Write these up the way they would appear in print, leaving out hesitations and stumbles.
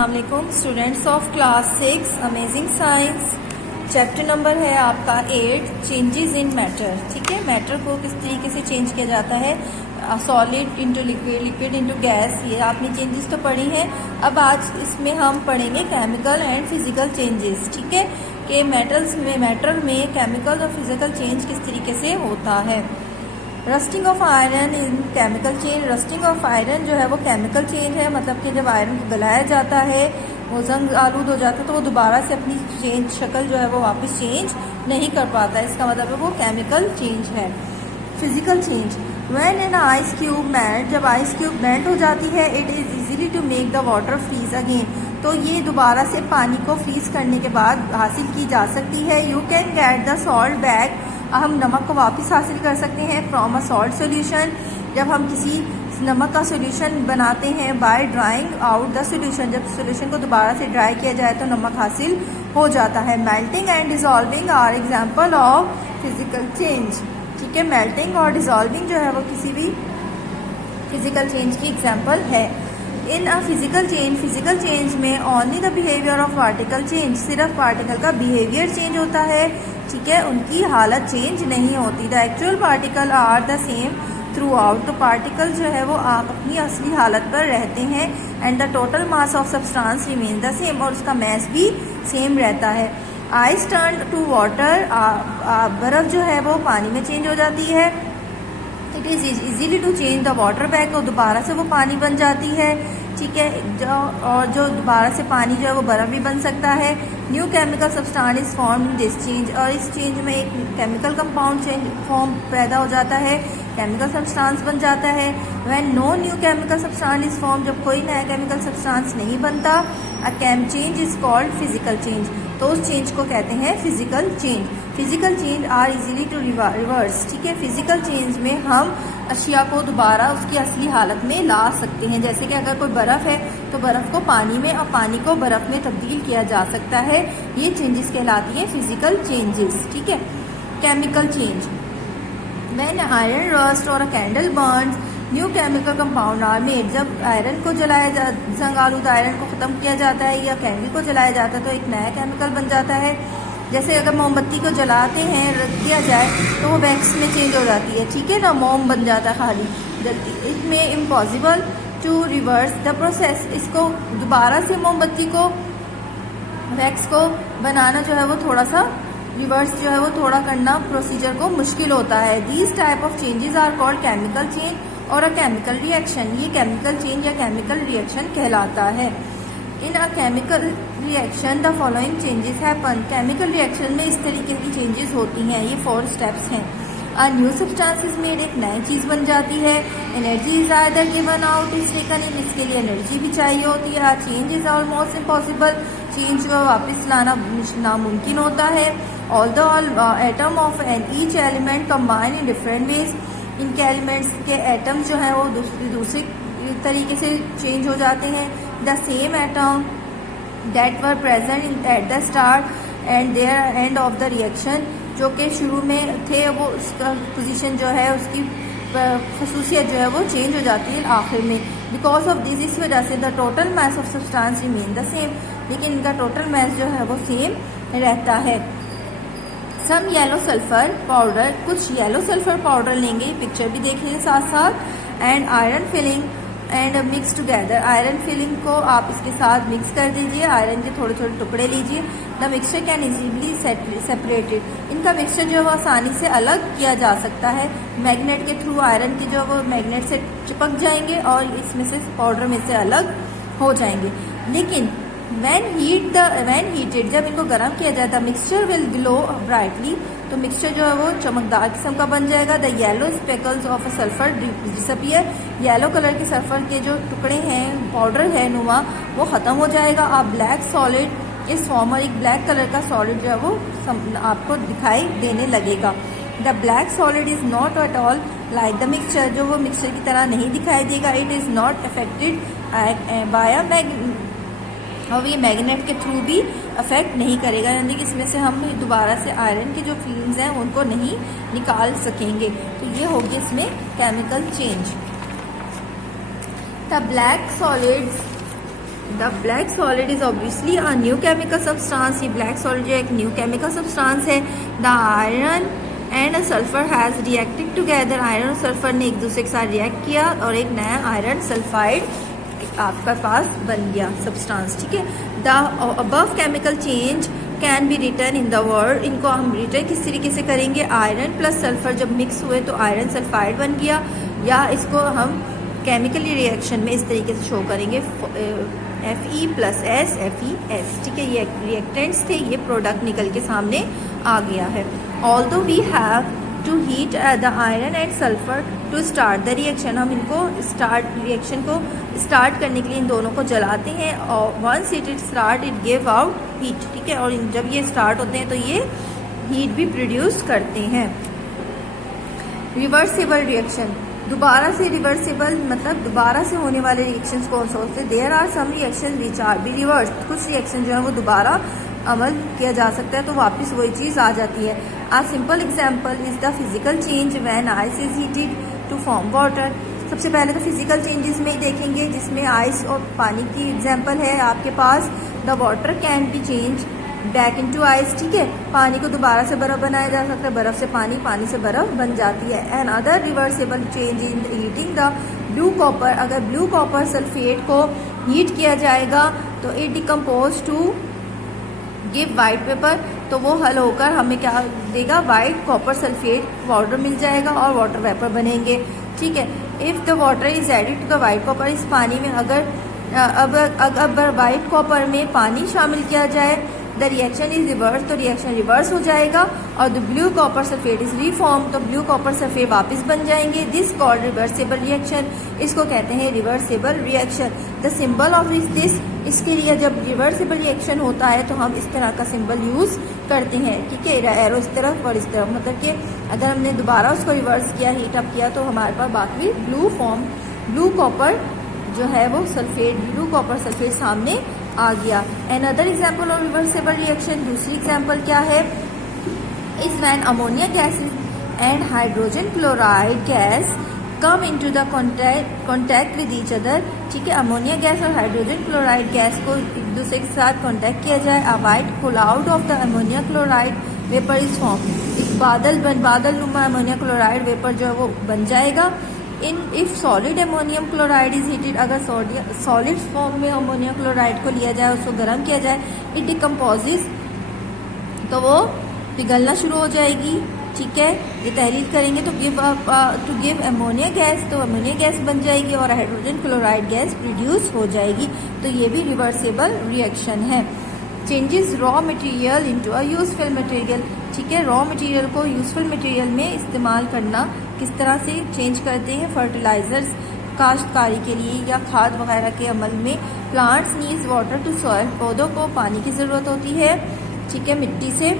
अस्सलामुअलैकुम students of class 6 amazing science. Chapter number है आपका 8 चेंजेस इन मैटर। ठीक है, मैटर को किस तरीके से चेंज किया जाता है, solid into liquid, liquid into gas. ये आपने चेंजेस तो पढ़ी हैं। अब आज इसमें हम पढ़ेंगे केमिकल एंड फिजिकल चेंजेस। ठीक है, कि मैटर में केमिकल और फिजिकल चेंज किस तरीके से होता है। Rusting of iron in chemical change. Rusting of iron जो है वो केमिकल चेंज है, मतलब कि जब आयरन को गलाया जाता है, वो जंग आलूद हो जाता है, तो वो दोबारा से अपनी शक्ल जो है वो वापस चेंज नहीं कर पाता। इसका मतलब है वो केमिकल चेंज है। Physical change, when an ice cube melt, जब आइस क्यूब मेल्ट हो जाती है, it is easily to make the water freeze again. तो ये दोबारा से पानी को फ्रीज करने के बाद हासिल की जा सकती है। You can get the salt back, हम नमक को वापस हासिल कर सकते हैं फ्रॉम अ सॉल्ट सोल्यूशन। जब हम किसी नमक का सोल्यूशन बनाते हैं by drawing out the solution, जब सोल्यूशन को दोबारा से ड्राई किया जाए तो नमक हासिल हो जाता है। Melting and dissolving are example of physical change. ठीक है, मेल्टिंग और डिजॉल्विंग जो है वो किसी भी फिजिकल चेंज की एग्जाम्पल है। इन अ फिजिकल चेंज में only the behaviour of particle change, सिर्फ पार्टिकल का बिहेवियर चेंज होता है। ठीक है, उनकी हालत चेंज नहीं होती। The actual particle are the same throughout, तो पार्टिकल जो है वो अपनी असली हालत पर रहते हैं। And the total mass of substance remain the same, और उसका मैस भी सेम रहता है। आइस टर्न टू वाटर, बर्फ जो है वो पानी में चेंज हो जाती है। It is easily to change the water back, और दोबारा से वो पानी बन जाती है। ठीक है, जो दोबारा से पानी जो है वो बर्फ भी बन सकता है। New chemical substance is form in this change, और इस चेंज में एक केमिकल कंपाउंड चेंज फॉर्म पैदा हो जाता है, केमिकल सब्सटेंस बन जाता है। When no new chemical substance is form, जब कोई नया केमिकल सब्सटेंस नहीं बनता, a change is called physical change, तो उस चेंज को कहते हैं physical change. Physical change are easily to reverse. ठीक है, फिजिकल चेंज में हम अशिया को दोबारा उसकी असली हालत में ला सकते हैं। जैसे कि अगर कोई बर्फ़ है तो बर्फ़ को पानी में और पानी को बर्फ़ में तब्दील किया जा सकता है। ये चेंजेस कहलाती हैं फिजिकल चेंजेस। ठीक है, chemical change, when iron rust और a candle burns new chemical compound are made, जब आयरन को जलाया जंग आलूद आयरन को ख़त्म किया जाता है या कैंडल को जलाया जाता है तो एक नया केमिकल बन जाता है। जैसे अगर मोमबत्ती को जलाते हैं, रख दिया जाए तो वो वैक्स में चेंज हो जाती है। ठीक है ना, मोम बन जाता है खाली जल्दी। इट में impossible to reverse the process, इसको दोबारा से मोमबत्ती को वैक्स को बनाना जो है वो थोड़ा सा रिवर्स जो है वो थोड़ा करना प्रोसीजर को मुश्किल होता है। These type of changes are called chemical change और अ केमिकल रिएक्शन। ये केमिकल चेंज या केमिकल रिएक्शन कहलाता है। In a chemical reaction the following changes happen, chemical reaction में इस तरीके की चेंजेस होती हैं। ये 4 स्टेप्स हैं। A new substance is made, एक नई चीज़ बन जाती है। Energy is either given out is taken in, इसके लिए एनर्जी भी चाहिए होती है। Change is almost impossible, change को वापस लाना नामुमकिन होता है। All the atom of an each element combine in different ways, इनके एलिमेंट्स के एटम्स जो हैं वो दूसरे तरीके से चेंज हो जाते हैं। The same atom that were present at the start and there end of the reaction, जो कि शुरू में थे वो उसका पोजीशन जो है उसकी खसूसियत जो है वो चेंज हो जाती है आखिर में। बिकॉज ऑफ दिस, इस वजह से the total mass of substance remain the same, लेकिन इनका टोटल मास जो है वो सेम रहता है। सम येलो सल्फर पाउडर, कुछ येलो सल्फर पाउडर लेंगे, पिक्चर भी देख लीजिए साथ साथ। And iron filling and mix together, iron filling को आप इसके साथ मिक्स कर दीजिए, आयरन के थोड़े थोड़े टुकड़े लीजिए। The mixture can easily separated, इनका मिक्सचर जो है वो आसानी से अलग किया जा सकता है। मैग्नेट के थ्रू आयरन के जो वो मैग्नेट से चिपक जाएंगे और इसमें से पाउडर में से अलग हो जाएंगे। लेकिन व्हेन हीटेड, जब इनको गर्म किया जाए, the mixture will glow brightly, तो मिक्सचर जो है वो चमकदार किस्म का बन जाएगा। The yellow speckles of a sulphur disappear, yellow colour के सल्फर के जो टुकड़े हैं, पाउडर है नुमा, वो ख़त्म हो जाएगा। आप ब्लैक सॉलिड इस फॉर्म, और एक ब्लैक कलर का सॉलिड जो है वो आपको दिखाई देने लगेगा। The black solid is not at all like the mixture, जो वो मिक्सचर की तरह नहीं दिखाई देगा। It is not affected by a और ये मैग्नेट के थ्रू भी अफेक्ट नहीं करेगा, यानी कि इसमें से हम दोबारा से आयरन के जो फिल्म्स हैं उनको नहीं निकाल सकेंगे। तो ये होगी इसमें chemical change. The black solids the black solid is obviously a new chemical substance. ये ब्लैक सॉलिड जो एक न्यू केमिकल सब्सटेंस है। The iron and sulphur has reacted together. Iron और सल्फर ने एक दूसरे के साथ रिएक्ट किया और एक नया आयरन सल्फाइड आपका पास बन गया सब्सटेंस, ठीक है। The above chemical change can be return in the word. इनको हम रिटर्न किस तरीके से करेंगे, आयरन प्लस सल्फर जब मिक्स हुए तो आयरन सल्फाइड बन गया, या इसको हम केमिकली रिएक्शन में इस तरीके से शो करेंगे Fe प्लस एस FeS, ठीक है। ये रिएक्टेंट्स थे, ये प्रोडक्ट निकल के सामने आ गया है। Although we have to heat the iron and sulphur to start the reaction. हम इनको रिएक्शन को स्टार्ट करने के लिए इन दोनों को जलाते हैं और once it start it give out heat, ठीक है। और जब ये स्टार्ट होते हैं तो ये हीट भी प्रोड्यूस करते हैं। रिवर्सिबल रिएक्शन, दोबारा से रिवर्सिबल मतलब दोबारा से होने वाले रिएक्शंस कौन से होते हैं। There are some reaction which are be reverse. कुछ रिएक्शन जो है वो दोबारा अमल किया जा सकता है तो वापस वही चीज़ आ जाती है। A simple example is the physical change when ice is heated to form water. सबसे पहले तो फिजिकल चेंजेस में ही देखेंगे, जिसमें आइस और पानी की एग्जाम्पल है आपके पास। The water can be change back into ice, ठीक है। पानी को दोबारा से बर्फ बनाया जा सकता है, बर्फ से पानी, पानी से बर्फ बन जाती है। And other reversible change in heating the blue copper. अगर ब्लू कॉपर सल्फेट को हीट किया जाएगा तो it decompose to give white paper, तो वो हल होकर हमें क्या देगा, वाइट कॉपर सल्फेट पाउडर मिल जाएगा और वाटर वेपर बनेंगे, ठीक है। If the water is added to the white copper, इस पानी में अगर वाइट कॉपर में पानी शामिल किया जाए द रिएक्शन इज रिवर्स, तो रिएक्शन रिवर्स हो जाएगा और the blue copper sulphate is reform, तो ब्लू कॉपर सल्फेट वापस बन जाएंगे। दिस कॉल्ड रिवर्सिबल रिएक्शन, इसको कहते हैं reversible reaction. The symbol of this, इसके लिए जब रिवर्सिबल रिएक्शन होता है तो हम इस तरह का सिंबल यूज करते हैं, ठीक है। एरो इस तरफ और इस तरफ, मतलब कि अगर हमने दोबारा उसको रिवर्स किया, हीट अप किया, तो हमारे पास बाकी ब्लू कॉपर जो है वो सल्फेट, ब्लू कॉपर सल्फेट सामने आ गया। An other example of reversible reaction, दूसरी एग्जाम्पल क्या है, is when ammonia gas and hydrogen chloride gas come into the contact with each other, ठीक है। अमोनिया गैस और हाइड्रोजन क्लोराइड गैस को एक दूसरे के साथ कॉन्टैक्ट किया जाए, a white cloud of the ammonia chloride vapour is form. एक बादल नुमा अमोनिया क्लोराइड वेपर जो है वो बन जाएगा। If solid ammonium chloride is heated, अगर सॉलिड फॉर्म में अमोनिया क्लोराइड को लिया जाए, उसको गर्म किया जाए, इट डिकम्पोजेज, तो वो पिघलना शुरू हो जाएगी, ठीक है। ये तहरीर करेंगे तो टू गिव अमोनिया गैस, तो अमोनिया गैस बन जाएगी और हाइड्रोजन क्लोराइड गैस प्रोड्यूस हो जाएगी, तो ये भी रिवर्सिबल रिएक्शन है। Changes raw material into a useful material, ठीक है। रॉ मटेरियल को यूजफुल मटेरियल में इस्तेमाल करना किस तरह से चेंज करते हैं, फर्टिलाइजर्स काश्तकारी के लिए या खाद वगैरह के अमल में। Plants needs water to soil, पौधों को पानी की ज़रूरत होती है, ठीक है, मिट्टी से।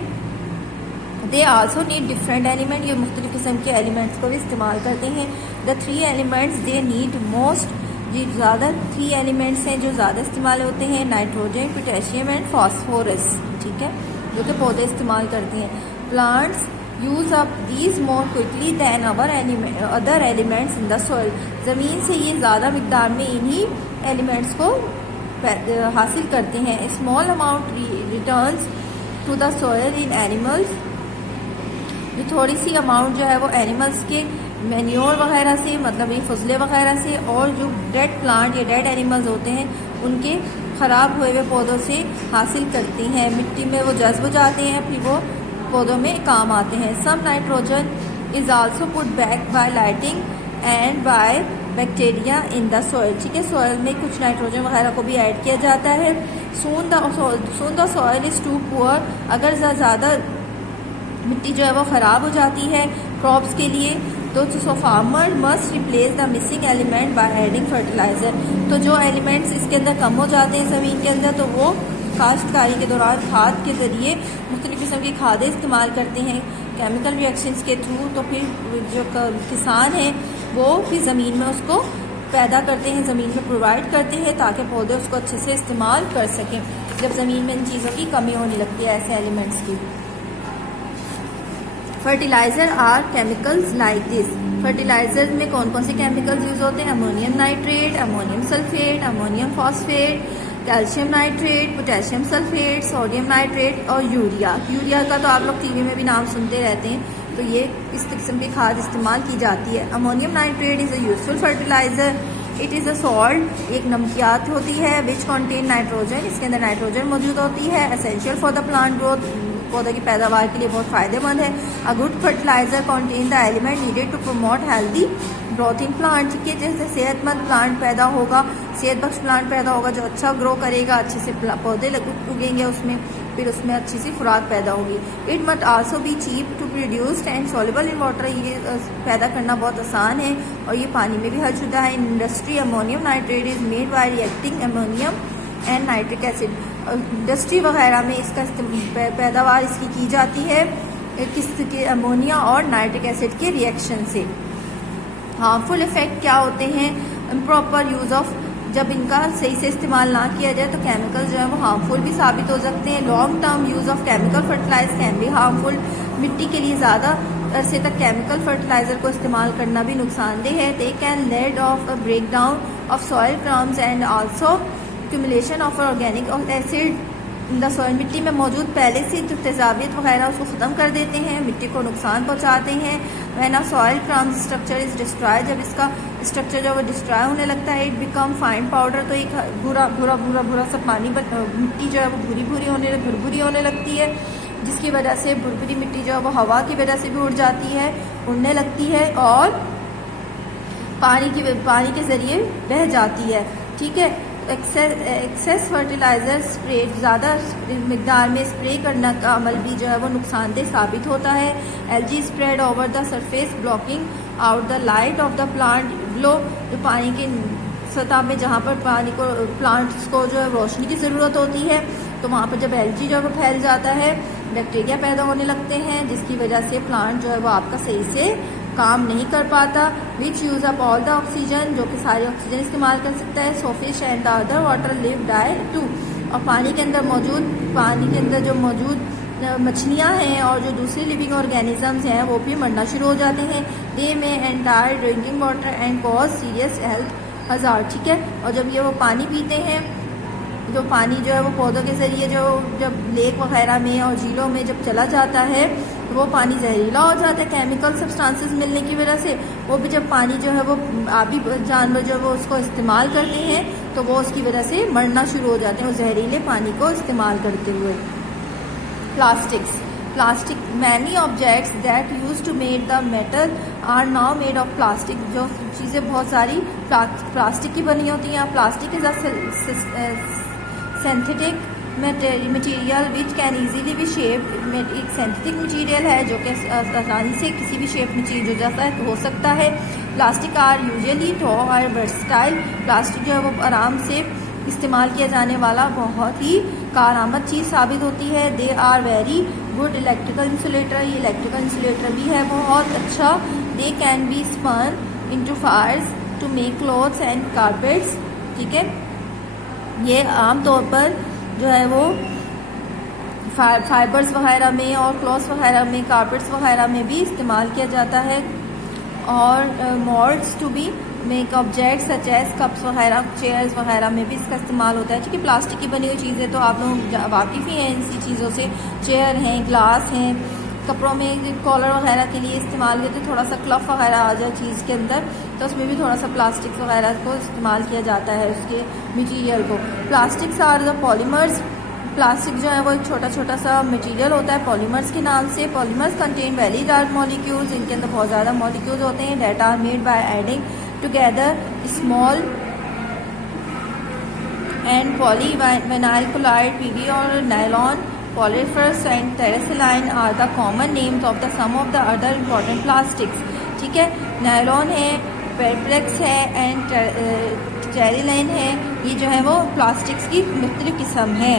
They also need different element, ये मुख्तलिफ किस्म के एलिमेंट्स को भी इस्तेमाल करते हैं। The 3 elements they need most, जी ज़्यादा 3 एलिमेंट्स हैं जो ज़्यादा इस्तेमाल होते हैं, नाइट्रोजन, पोटेशियम एंड फॉस्फोरस, ठीक है, जो कि पौधे इस्तेमाल करते हैं। Plants use up these more quickly than other elements in the soil, ज़मीन से ये ज़्यादा मिकदार में इन्हीं एलिमेंट्स को हासिल करते हैं। Small amount returns to the soil in animals, ये थोड़ी सी अमाउंट जो है वो एनिमल्स के मैन्योर वगैरह से, मतलब ये फजले वगैरह से, और जो डेड प्लांट या डेड एनिमल्स होते हैं उनके ख़राब हुए हुए पौधों से हासिल करती हैं। मिट्टी में वो जज्ब हो जाते हैं, फिर वो पौधों में काम आते हैं। Some nitrogen is also put back by lighting and by bacteria in the soil, ठीक है। सॉइल में कुछ नाइट्रोजन वगैरह को भी ऐड किया जाता है। Soon the soil is too poor, अगर ज़्यादा मिट्टी जो है वो ख़राब हो जाती है क्रॉप्स के लिए, तो farmer must replace the missing element by adding fertiliser, तो जो एलिमेंट्स इसके अंदर कम हो जाते हैं ज़मीन के अंदर, तो वो काश्तकारी के दौरान खाद के ज़रिए मुख्तलिफ़ किस्म की खादें इस्तेमाल करते हैं केमिकल रिएक्शंस के थ्रू, तो फिर जो किसान हैं वो फिर ज़मीन में उसको पैदा करते हैं, ज़मीन में प्रोवाइड करते हैं ताकि पौधे उसको अच्छे से इस्तेमाल कर सकें जब ज़मीन में इन चीज़ों की कमी होने लगती है, ऐसे एलिमेंट्स की। Fertiliser are chemicals like this, fertiliser में कौन कौन से केमिकल्स यूज़ होते हैं, ammonium nitrate, ammonium sulphate, ammonium phosphate, calcium nitrate, potassium sulphate, sodium nitrate और यूरिया। यूरिया का तो आप लोग टीवी में भी नाम सुनते रहते हैं, तो ये इस किस्म की खाद इस्तेमाल की जाती है। Ammonium nitrate is a useful fertiliser, it is a salt, एक नमकियात होती है, विच कंटेन नाइट्रोजन, इसके अंदर नाइट्रोजन मौजूद होती है, essential for the plant growth, पौधे की पैदावार के लिए बहुत फ़ायदेमंद है। A good fertiliser contain the element needed to promote healthy growth in plant, ठीक है। जैसे सेहतमंद प्लांट पैदा होगा, सेहत बख्श प्लांट पैदा होगा जो अच्छा ग्रो करेगा, अच्छे से पौधे उगेंगे उसमें, फिर उसमें अच्छी सी खुराक पैदा होगी। It must also be cheap to produced and soluble in water, ये पैदा करना बहुत आसान है और ये पानी में भी हलशुदा है। Industry ammonium nitrate is made by reacting ammonium and nitric acid, industry वगैरह में इसका पैदावार इसकी की जाती है किसके, अमोनिया और नाइट्रिक एसिड के रिएक्शन से। हार्मफुल इफेक्ट क्या होते हैं, इम्प्रॉपर यूज़ ऑफ, जब इनका सही से इस्तेमाल ना किया जाए तो केमिकल जो है वो हार्मफुल भी साबित हो सकते हैं। Long term use of chemical fertiliser can be harmful, मिट्टी के लिए ज़्यादा अरसे तक केमिकल फर्टिलाइजर को इस्तेमाल करना भी नुकसानदेह है। They can lead of break down of soil crumbs and also accumulation of organic acid in the soil, मिट्टी में मौजूद पहले से जो तेजाबियत वगैरह उसको ख़त्म कर देते हैं, मिट्टी को नुकसान पहुंचाते हैं। When a soil crumbs structure is destroy, जब इसका स्ट्रक्चर जो वो डिस्ट्रॉय होने लगता है, इट बिकम फाइन पाउडर, तो एक भूरा भूरा भूरा भूरा सा पानी मिट्टी जो है वो भुरभुरी होने लगती है, जिसकी वजह से भुरभुरी मिट्टी जो है वो हवा की वजह से भी उड़ जाती है, उड़ने लगती है और पानी के ज़रिए बह जाती है, ठीक है। एक्सेस फर्टिलाइजर स्प्रे, ज़्यादा मिकदार में स्प्रे करना का अमल भी जो है वो नुकसानदेह साबित होता है। LG spread over the surface blocking out the light of the plant glow, जो पानी के सतह में जहाँ पर पानी को प्लांट्स को जो है रोशनी की ज़रूरत होती है, तो वहाँ पर जब एलजी जो है वो फैल जाता है, बैक्टीरिया पैदा होने लगते हैं, जिसकी वजह से प्लांट जो है वो आपका सही से काम नहीं कर पाता। Which use up all the oxygen, जो कि सारे ऑक्सीजन इस्तेमाल कर सकता है। So fish and the other water live die too, और पानी के अंदर जो मौजूद मछलियाँ हैं और जो दूसरे लिविंग ऑर्गेनिजम्स हैं वो भी मरना शुरू हो जाते हैं। दे में entire drinking water and cause serious health hazard, ठीक है। और जब ये वो पानी पीते हैं, जो पानी जो है वो पौधों के ज़रिए जो जब लेक वगैरह में और झीलों में जब चला जाता है तो वो पानी जहरीला हो जाता है केमिकल सब्सटेंसेस मिलने की वजह से। वो भी जब पानी जो है वो आबी जानवर जो है वो उसको इस्तेमाल करते हैं तो वो उसकी वजह से मरना शुरू हो जाते हैं, उस जहरीले पानी को इस्तेमाल करते हुए। Plastic many objects that use to made the metal are now made of plastic, जो चीज़ें बहुत सारी प्लास्टिक की बनी होती हैं। Plastic is a synthetic material which can easily be shaped, एक सिंथेटिक मटेरियल है जो कि आसानी से किसी भी शेप में चेंज हो सकता है। प्लास्टिक आर यूजुअली टॉ और वर्सटाइल, प्लास्टिक जो है वो आराम से इस्तेमाल किया जाने वाला बहुत ही कारआमद चीज़ साबित होती है। They are very good electrical insulator, ये इलेक्ट्रिकल इंसुलेटर भी है बहुत अच्छा। They can be spun into fibres to make clothes and carpets, ठीक है। ये आमतौर पर जो है वो फाइबर्स वगैरह में और क्लॉथ्स वगैरह में, कारपेट्स वगैरह में भी इस्तेमाल किया जाता है। और moulds to be make objects such as cups वगैरह, चेयर्स वगैरह में भी इसका इस्तेमाल होता है, ठीक है। प्लास्टिक की बनी हुई चीज़ें तो आप लोग वाकिफ़ ही हैं इनसी चीज़ों से, चेयर हैं, ग्लास हैं, कपड़ों में कॉलर वगैरह के लिए इस्तेमाल करते, थोड़ा सा क्लफ वगैरह आ जाए चीज़ के अंदर तो उसमें भी थोड़ा सा प्लास्टिक वगैरह को इस्तेमाल किया जाता है उसके मटेरियल को। Plastics are the polymers, plastic जो है वो एक छोटा छोटा सा मटेरियल होता है पॉलीमर्स के नाम से। Polymers contain very large molecules, इनके अंदर बहुत ज़्यादा मॉलिक्यूल्स होते हैं। That are made by adding together small and polyvinyl chloride, PV और नायलॉन, पॉलीफरस and terylene are the common names of the some of the other important plastics, ठीक है। नायलॉन है, पेरप्लेक्स है एंड टेरेसिलाइन है, ये जो है वो प्लास्टिक्स की मुख्तलिफ किस्म है।